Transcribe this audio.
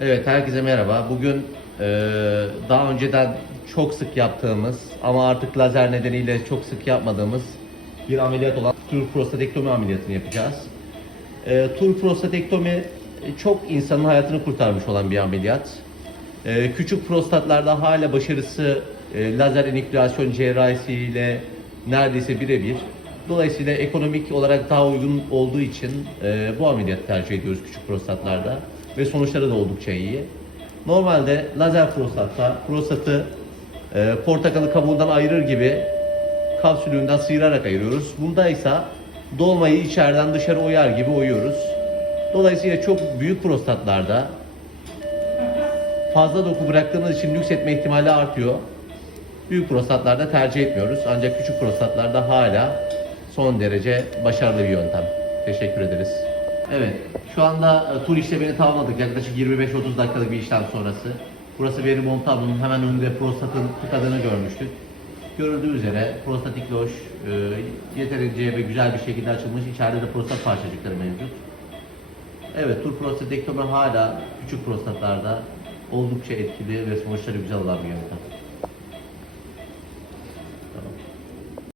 Evet, herkese merhaba. Bugün e, daha önceden çok sık yaptığımız ama artık lazer nedeniyle çok sık yapmadığımız bir ameliyat olan tur prostatektomi ameliyatını yapacağız. E, tur prostatektomi çok insanın hayatını kurtarmış olan bir ameliyat. E, küçük prostatlarda hala başarısı e, lazer enükleasyon cerrahisiyle neredeyse birebir. Dolayısıyla ekonomik olarak daha uygun olduğu için e, bu ameliyatı tercih ediyoruz küçük prostatlarda ve sonuçları da oldukça iyi. Normalde lazer prostatta prostatı e, portakalı kabuğundan ayırır gibi kapsülünden sıyırarak ayırıyoruz. Bunda ise dolmayı içeriden dışarı oyar gibi oyuyoruz. Dolayısıyla çok büyük prostatlarda fazla doku bıraktığımız için nüksetme ihtimali artıyor. Büyük prostatlarda tercih etmiyoruz. Ancak küçük prostatlarda hala son derece başarılı bir yöntem. Teşekkür ederiz. Evet, şu anda e, tur işlemini tamamladık. Yaklaşık 25-30 dakikalık bir işlem sonrası. Burası veri montablonun hemen önünde prostatın tıkadığını görmüştük. Görüldüğü üzere prostatik loş e, yeterince ve güzel bir şekilde açılmış. İçeride de prostat parçacıkları mevcut. Evet, tur prostatektomi hala küçük prostatlarda oldukça etkili ve sonuçları güzel olan bir yöntem.